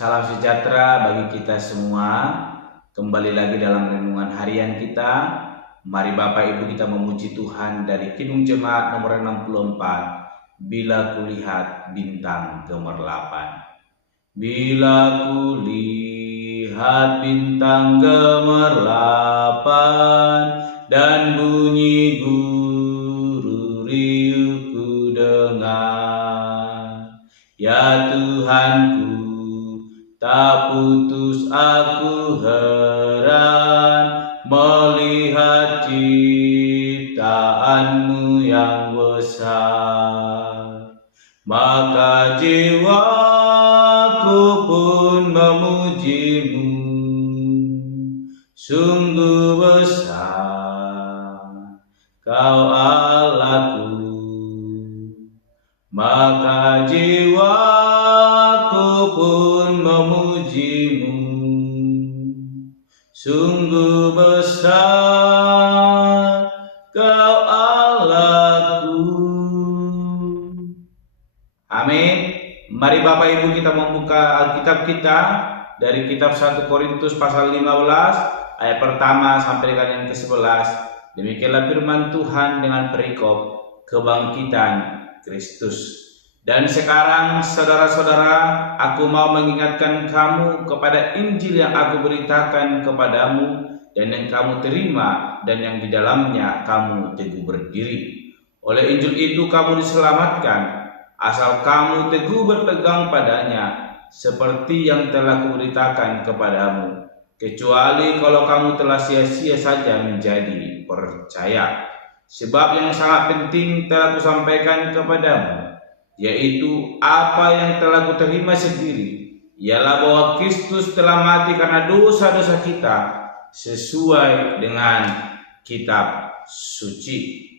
Salam sejahtera bagi kita semua. Kembali lagi dalam renungan harian kita. Mari Bapak Ibu kita memuji Tuhan dari Kidung Jemaat nomor 64. Bila kulihat bintang gemerlapan. Bila kulihat bintang gemerlapan dan bunyi guru riuh ku dengar. Ya Tuhanku, tak putus aku heran melihat ciptaanmu yang besar. Maka jiwaku pun memujimu, sungguh besar Kau Allahku. Maka jiwaku pun memujimu, sungguh besar Kau Allahku. Amin. Mari Bapak Ibu kita membuka Alkitab kita dari kitab 1 Korintus pasal 15 ayat pertama sampai dengan yang ke-11. Demikianlah firman Tuhan dengan perikop kebangkitan Kristus. Dan sekarang saudara-saudara, aku mau mengingatkan kamu kepada Injil yang aku beritakan kepadamu dan yang kamu terima dan yang di dalamnya kamu teguh berdiri. Oleh Injil itu kamu diselamatkan, asal kamu teguh berpegang padanya, seperti yang telah kuberitakan kepadamu, kecuali kalau kamu telah sia-sia saja menjadi percaya. Sebab yang sangat penting telah kusampaikan kepadamu, yaitu apa yang telah kuterima sendiri, ialah bahwa Kristus telah mati karena dosa-dosa kita sesuai dengan kitab suci,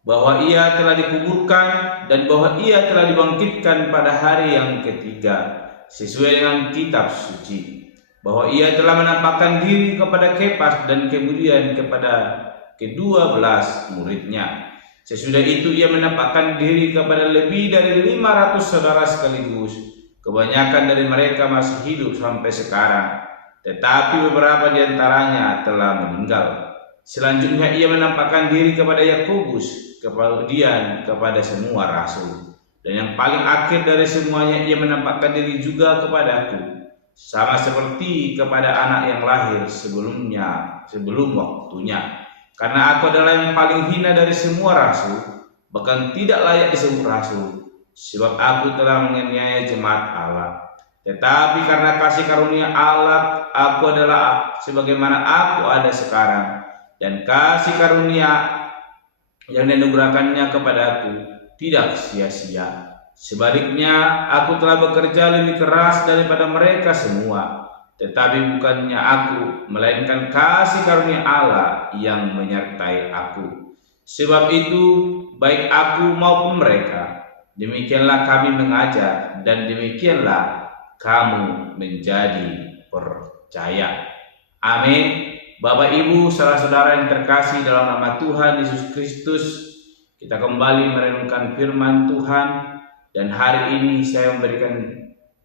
bahwa ia telah dikuburkan dan bahwa ia telah dibangkitkan pada hari yang ketiga sesuai dengan kitab suci, bahwa ia telah menampakkan diri kepada Kefas dan kemudian kepada ke-12 muridnya. Sesudah itu ia menampakkan diri kepada lebih dari 500 saudara sekaligus. Kebanyakan dari mereka masih hidup sampai sekarang, tetapi beberapa di antaranya telah meninggal. Selanjutnya ia menampakkan diri kepada Yakobus, kemudian kepada semua rasul. Dan yang paling akhir dari semuanya ia menampakkan diri juga kepadaku, sama seperti kepada anak yang lahir sebelum waktunya. Karena aku adalah yang paling hina dari semua rasul, bahkan tidak layak disebut rasul, sebab aku telah menganiaya jemaat Allah. Tetapi karena kasih karunia Allah, aku adalah sebagaimana aku ada sekarang, dan kasih karunia yang dianugerahkannya kepadaku tidak sia-sia. Sebaliknya, aku telah bekerja lebih keras daripada mereka semua, tetapi bukannya aku, melainkan kasih karunia Allah yang menyertai aku. Sebab itu, baik aku maupun mereka, demikianlah kami mengajar, dan demikianlah kamu menjadi percaya. Amin. Bapak Ibu, saudara-saudara yang terkasih dalam nama Tuhan Yesus Kristus, kita kembali merenungkan firman Tuhan, dan hari ini saya memberikan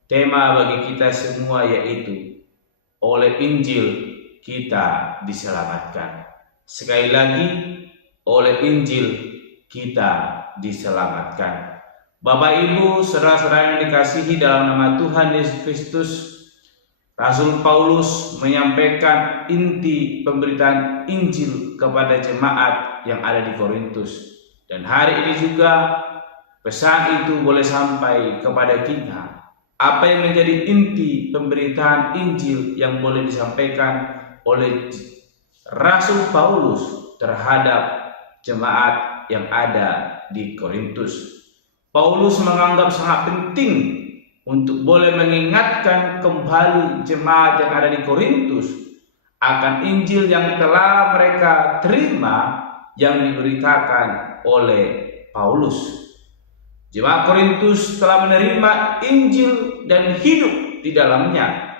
tema bagi kita semua, yaitu oleh Injil kita diselamatkan. Sekali lagi, oleh Injil kita diselamatkan. Bapak Ibu, saudara-saudara yang dikasihi dalam nama Tuhan Yesus Kristus, Rasul Paulus menyampaikan inti pemberitaan Injil kepada jemaat yang ada di Korintus. Dan hari ini juga pesan itu boleh sampai kepada kita. Apa yang menjadi inti pemberitaan Injil yang boleh disampaikan oleh Rasul Paulus terhadap jemaat yang ada di Korintus. Paulus menganggap sangat penting untuk boleh mengingatkan kembali jemaat yang ada di Korintus akan Injil yang telah mereka terima yang diberitakan oleh Paulus. Jemaat Korintus telah menerima Injil dan hidup di dalamnya.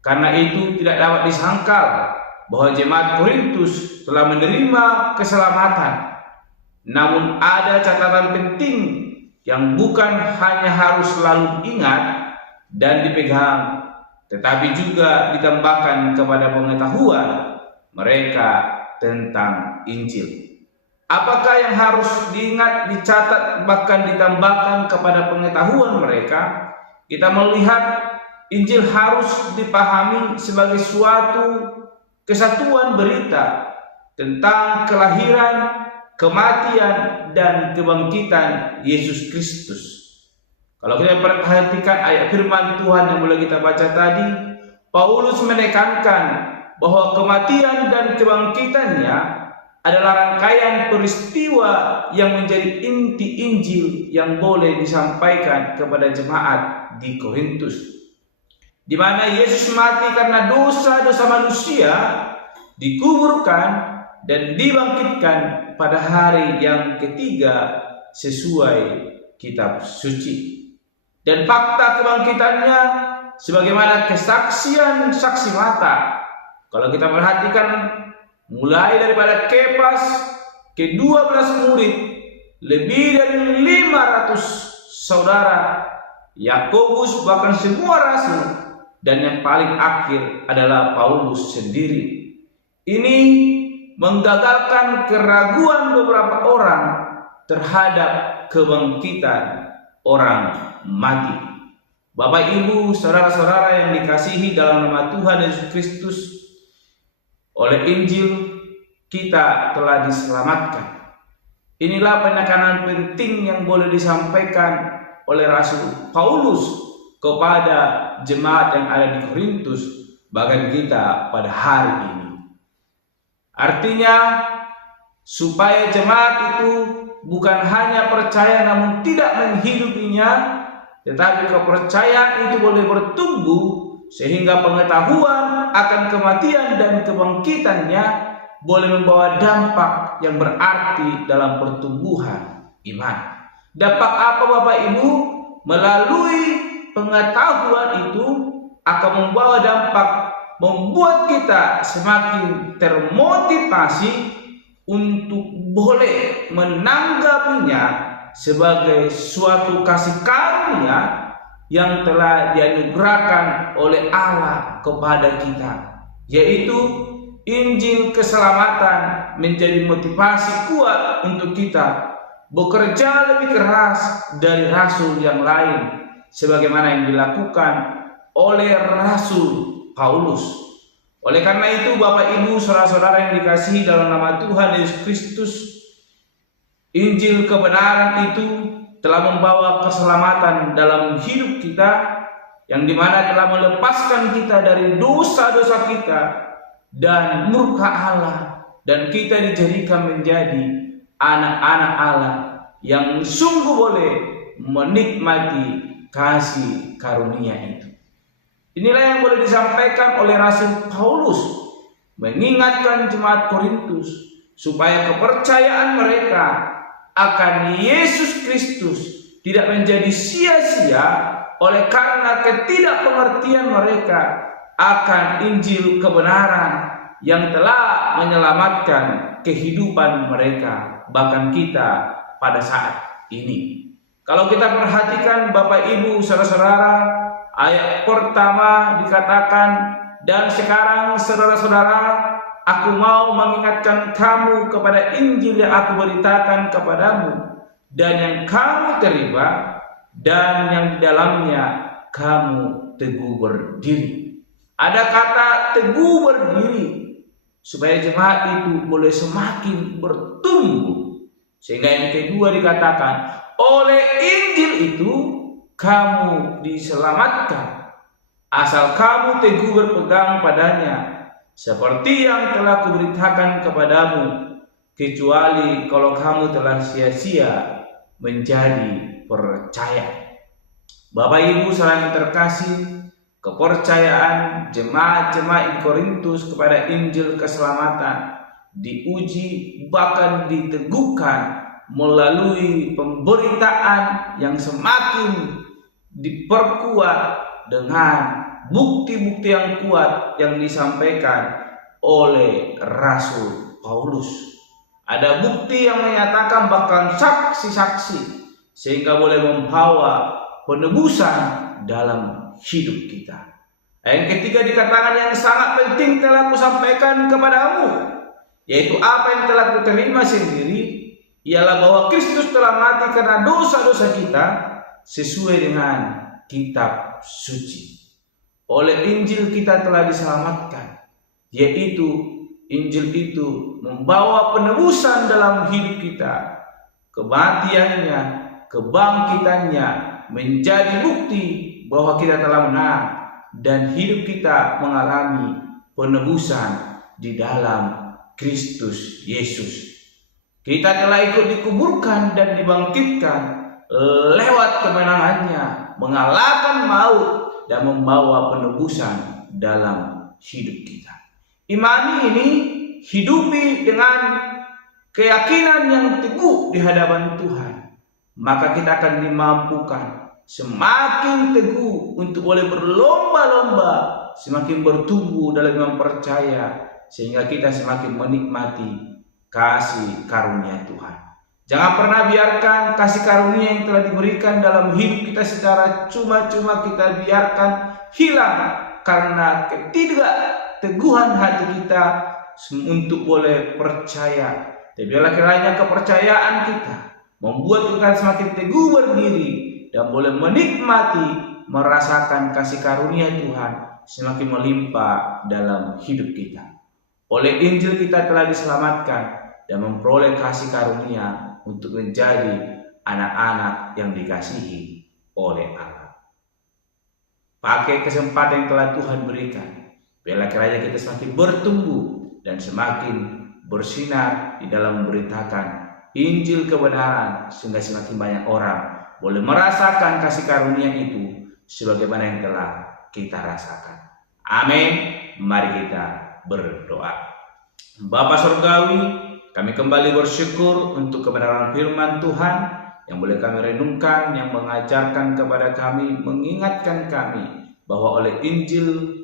Karena itu tidak dapat disangkal bahwa jemaat Korintus telah menerima keselamatan. Namun ada catatan penting yang bukan hanya harus selalu ingat, dan dipegang, tetapi juga ditambahkan kepada pengetahuan mereka tentang Injil. Apakah yang harus diingat, dicatat, bahkan ditambahkan kepada pengetahuan mereka? Kita melihat Injil harus dipahami sebagai suatu kesatuan berita tentang kelahiran, kematian, dan kebangkitan Yesus Kristus. Kalau kita perhatikan ayat firman Tuhan yang boleh kita baca tadi, Paulus menekankan bahwa kematian dan kebangkitannya adalah rangkaian peristiwa yang menjadi inti Injil yang boleh disampaikan kepada jemaat di Korintus, di mana Yesus mati karena dosa-dosa manusia, dikuburkan dan dibangkitkan pada hari yang ketiga sesuai kitab suci. Dan fakta kebangkitannya sebagaimana kesaksian saksi mata. Kalau kita perhatikan mulai daripada Kefas ke 12 murid, lebih dari 500 saudara, Yakobus, bahkan semua rasul, dan yang paling akhir adalah Paulus sendiri. Ini menggagalkan keraguan beberapa orang terhadap kebangkitan orang mati. Bapak, Ibu, saudara-saudara yang dikasihi dalam nama Tuhan Yesus Kristus, oleh Injil kita telah diselamatkan. Inilah penekanan penting yang boleh disampaikan oleh Rasul Paulus kepada jemaat yang ada di Korintus, bahkan kita pada hari ini. Artinya, supaya jemaat itu bukan hanya percaya namun tidak menghidupinya, tetapi kepercayaan itu boleh bertumbuh sehingga pengetahuan akan kematian dan kebangkitannya boleh membawa dampak yang berarti dalam pertumbuhan iman. Dampak apa, Bapak Ibu? Melalui pengetahuan itu akan membawa dampak membuat kita semakin termotivasi untuk boleh menanggapinya sebagai suatu kasih karunia yang telah dianugerahkan oleh Allah kepada kita, yaitu Injil keselamatan menjadi motivasi kuat untuk kita bekerja lebih keras dari rasul yang lain, sebagaimana yang dilakukan oleh Rasul Paulus. Oleh karena itu, Bapak Ibu, saudara-saudara yang dikasihi dalam nama Tuhan Yesus Kristus, Injil kebenaran itu telah membawa keselamatan dalam hidup kita, yang dimana telah melepaskan kita dari dosa-dosa kita dan murka Allah, dan kita dijadikan menjadi anak-anak Allah yang sungguh boleh menikmati kasih karunia itu. Inilah yang boleh disampaikan oleh Rasul Paulus, mengingatkan jemaat Korintus supaya kepercayaan mereka akan Yesus Kristus tidak menjadi sia-sia oleh karena ketidakpengertian mereka akan Injil kebenaran yang telah menyelamatkan kehidupan mereka, bahkan kita pada saat ini. Kalau kita perhatikan, Bapak Ibu, saudara-saudara, ayat pertama dikatakan, dan sekarang saudara-saudara, aku mau mengingatkan kamu kepada Injil yang aku beritakan kepadamu, dan yang kamu terima, dan yang di dalamnya kamu teguh berdiri. Ada kata teguh berdiri, supaya jemaat itu boleh semakin bertumbuh. Sehingga yang kedua dikatakan, oleh Injil itu kamu diselamatkan, asal kamu teguh berpegang padanya, seperti yang telah kuberitakan kepadamu, kecuali kalau kamu telah sia-sia menjadi percaya. Bapak Ibu saudara yang terkasih, kepercayaan jemaat-jemaat di Korintus kepada Injil keselamatan diuji, bahkan diteguhkan melalui pemberitaan yang semakin diperkuat dengan bukti-bukti yang kuat yang disampaikan oleh Rasul Paulus. Ada bukti yang menyatakan, bahkan saksi-saksi, sehingga boleh membawa penebusan dalam hidup kita. Yang ketiga dikatakan yang sangat penting telah kusampaikan kepadamu, yaitu apa yang telah kuterima sendiri, ialah bahwa Kristus telah mati karena dosa-dosa kita sesuai dengan kitab suci. Oleh Injil kita telah diselamatkan, yaitu Injil itu membawa penebusan dalam hidup kita. Kematiannya, kebangkitannya menjadi bukti bahwa kita telah menang dan hidup kita mengalami penebusan di dalam Kristus Yesus. Kita telah ikut dikuburkan dan dibangkitkan lewat kemenangannya, mengalahkan maut dan membawa penebusan dalam hidup kita. Imani ini hidupi dengan keyakinan yang teguh di hadapan Tuhan, maka kita akan dimampukan semakin teguh untuk boleh berlomba-lomba, semakin bertumbuh dalam iman percaya, sehingga kita semakin menikmati kasih karunia Tuhan. Jangan pernah biarkan kasih karunia yang telah diberikan dalam hidup kita secara cuma-cuma kita biarkan hilang karena ketidakteguhan hati kita untuk boleh percaya. Tapi biarlah kiranya kepercayaan kita membuat kita semakin teguh berdiri dan boleh menikmati, merasakan kasih karunia Tuhan semakin melimpah dalam hidup kita. Oleh Injil kita telah diselamatkan dan memperoleh kasih karunia untuk menjadi anak-anak yang dikasihi oleh Allah. Pakai kesempatan yang telah Tuhan berikan, biarlah kiranya kita semakin bertumbuh dan semakin bersinar di dalam memberitakan Injil kebenaran, sehingga semakin banyak orang boleh merasakan kasih karunia itu sebagaimana yang telah kita rasakan. Amin. Mari kita berdoa. Bapa Surgawi, kami kembali bersyukur untuk kebenaran firman Tuhan yang boleh kami renungkan, yang mengajarkan kepada kami, mengingatkan kami bahwa oleh Injil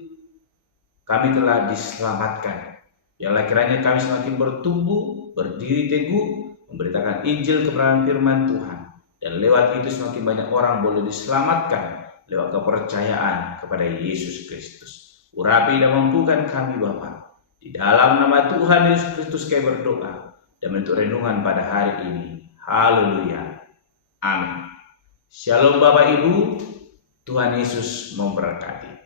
kami telah diselamatkan. Biarlah kiranya kami semakin bertumbuh, berdiri teguh, memberitakan Injil kebenaran firman Tuhan, dan lewat itu semakin banyak orang boleh diselamatkan lewat kepercayaan kepada Yesus Kristus. Urapi dan mampukan kami Bapa. Di dalam nama Tuhan Yesus Kristus kami berdoa dan bentuk renungan pada hari ini. Haleluya. Amin. Shalom Bapak Ibu. Tuhan Yesus memberkati.